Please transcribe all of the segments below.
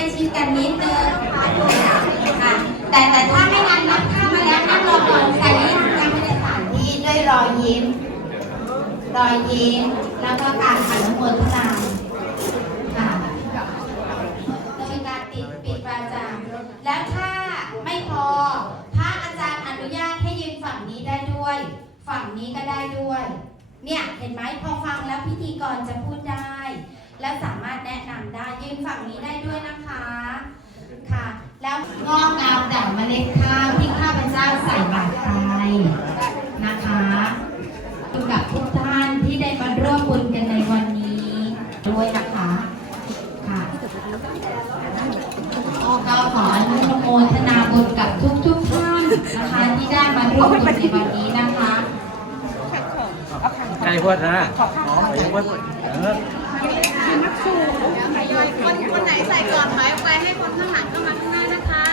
ล้ชิดกันนิดนึงค่ะแต่แต่ถ้าไม่งั้นนับข้ามมาแล้วนั่งรอก่อนใส่ลิ้นยังไม่ได้สานที่ด้วยรอยยิ้ม รอยยิ้มแล้วก็การขันน้ำมนต์พลังค่ะโดยการติดปิดวาจาแล้วถ้าไม่พอ พระอาจารย์อนุญาตให้ยืนฝั่งนี้ได้ด้วย ฝั่งนี้ก็ได้ด้วย เนี่ยเห็นไหมพอฟังแล้วพิธีกรจะพูดได้ และสามารถแนะนำได้ยืนฝั่งนี้ได้ด้วยนะคะค่ะ แล้วงอ กงามจากเมล็ดข้าวที่ข้าพเจ้าใส่บาตรไปนะคะขอบคุณกับทุกท่านที่ได้มาร่วมบุญกันในวันนี้ด้วยนะคะค่ะก็ขออนุโมทนาบุญกับทุกทุกๆท่านนะคะที่ได้มาร่วมบุญในวันนี้นะคะใกล้พูดนะไปยังพูดเออคนคนไหนใส่ก่อนถอยออกไปให้คนข้างหลังเข้ามาข้างหน้านะคะ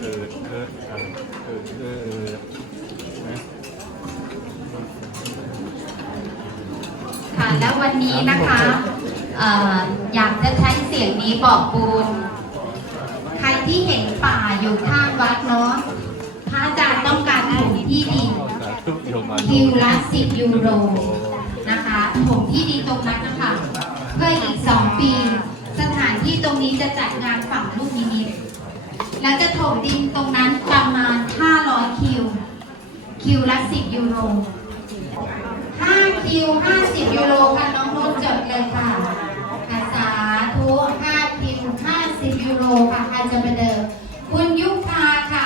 เออเออเออเออเออนะค่ะแล้ววันนี้นะคะเอ่ออยากจะใช้เสียงนี้บอกบุญใครที่เห็นป่าอยู่ข้างวัดเนาะพระอาจารย์ต้องการถมที่ดินคิวละสิบยูโรนะคะถมที่ดินตรงนั้นนะคะื่ออีกสองปี สถานที่ตรงนี้จะจัดงานฝั่งลูกนิมิตแล้วจะถมดินตรงนั้นประมาณ 500 คิว คิวละ 10 ยูโร 5 คิว 50 ยูโรค่ะน้องนุ่นจดเลยค่ะค่ะสาธุ5คิว 50 ยูโรค่ะใครจะไปเดิมคุณยุพาค่ะ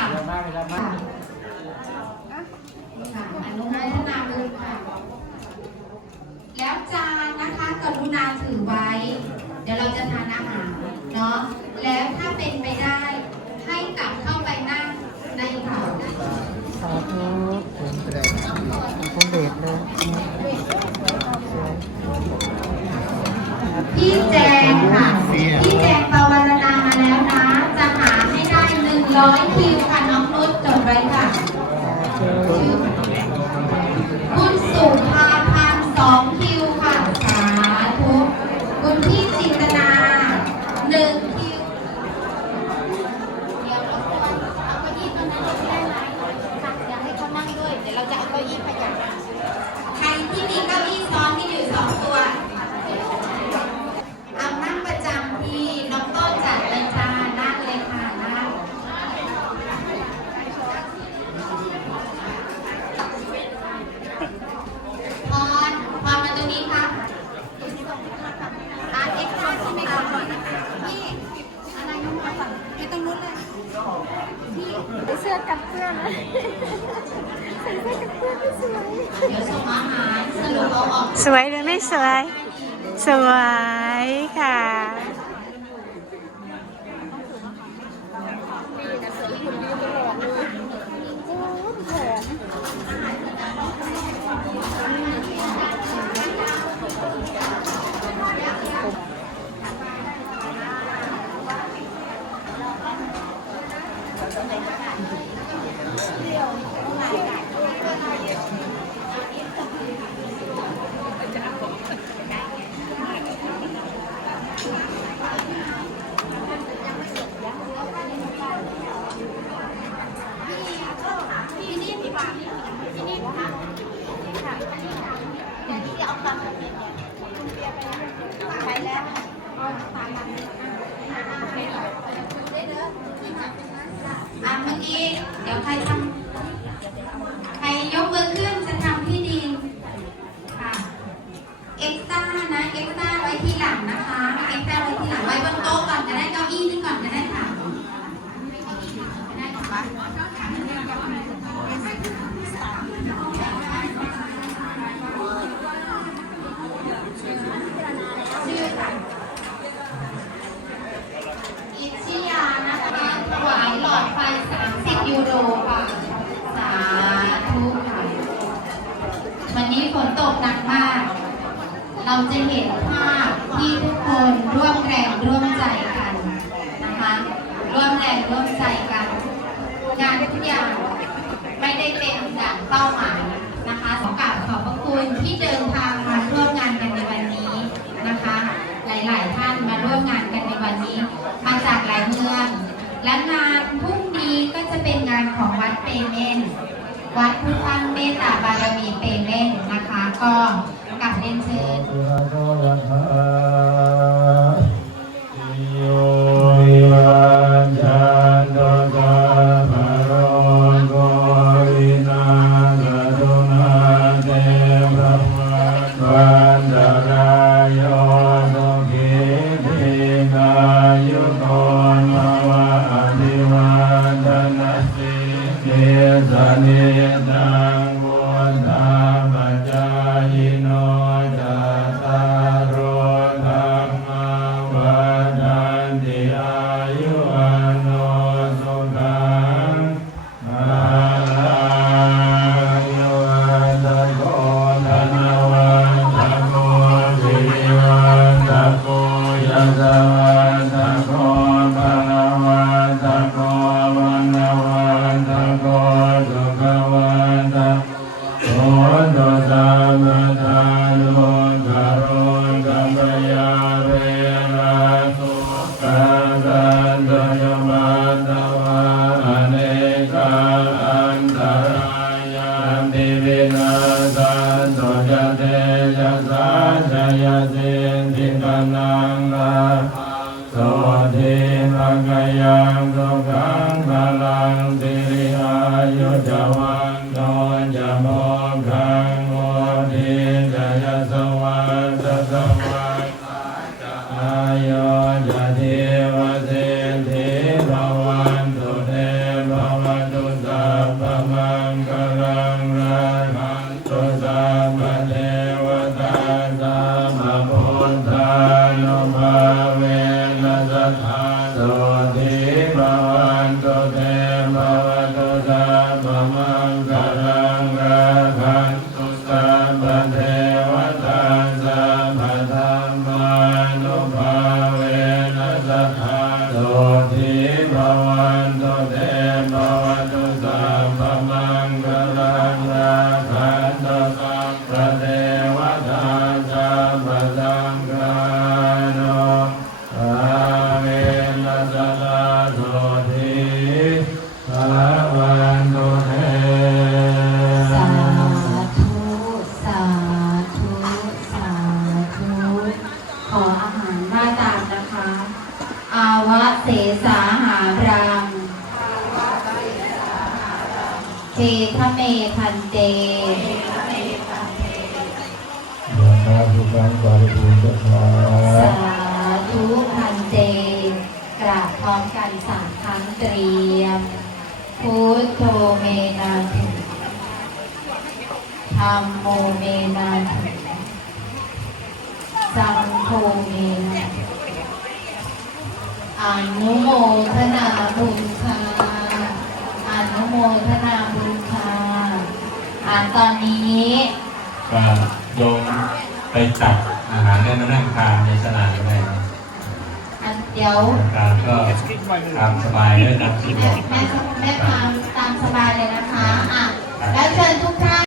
ส่เสื้อกันเปื้อนไม่สวยเดี๋ยวส่งอาหรือไม่สวย สวยค่ะที่ 六，我有买的这个垃 ใครยกมือขึ้นจะทำที่ดินค่ะเอ็กซ์ต้านะเอ็กซ์ต้าไว้ที่หลังนะคะเอ็กซ์ต้าไว้ที่หลังไว้บนโต๊ะก่อนก็ได้เก้าอี้นี่ก่อนนะี้ฝนตกหนักมาก เราจะเห็นภาพที่ทุกคนร่วมแรงร่วมใจกันนะคะ ร่วมแรงร่วมใจกัน งานทุกอย่างไม่ได้เป็นดังเป้าหมายนะคะขอกราบขอบพระคุณที่เดินทางมาร่วมงานกันในวันนี้นะคะ หลายๆ ท่านมาร่วมงานกันในวันนี้ มาจากหลายเมือง และงานพรุ่งนี้ก็จะเป็นงานของวัดเปเม วัดพุทธังเมตตาบารมีเปเมนนะคะ ก็กลับเรียนเชิญโยโตกาภโรโกวินาศตุนาเตภวันายโยสุขิธิกายามติวินา สัมมาพุทธานุภาเวนัสสทาโสทิภวันตุเตภวตุสัพพมังคลังราคันตุสัพพเทวตาสัมมาธรรมานุภา ททะเมทันเตยะถาภูกังปาริภูมิเจ้าสาธุพันเตกราบพร้อมกันสามครั้งเตรียมพุทโธเมนาถิธรรมโมเมนาถิสังโฆเมนาอนุโมทนาบุญชาอนุโมทนาบุญารตอนนี้ก็โยมไปตักอาหารแล้วมานั่งทานในสลาได้ไหมเดี๋ยวการก็ตามสบายเลยนะแม่แม่ตามตามสบายเลยนะคะอะแล้วเชิญทุกท่าน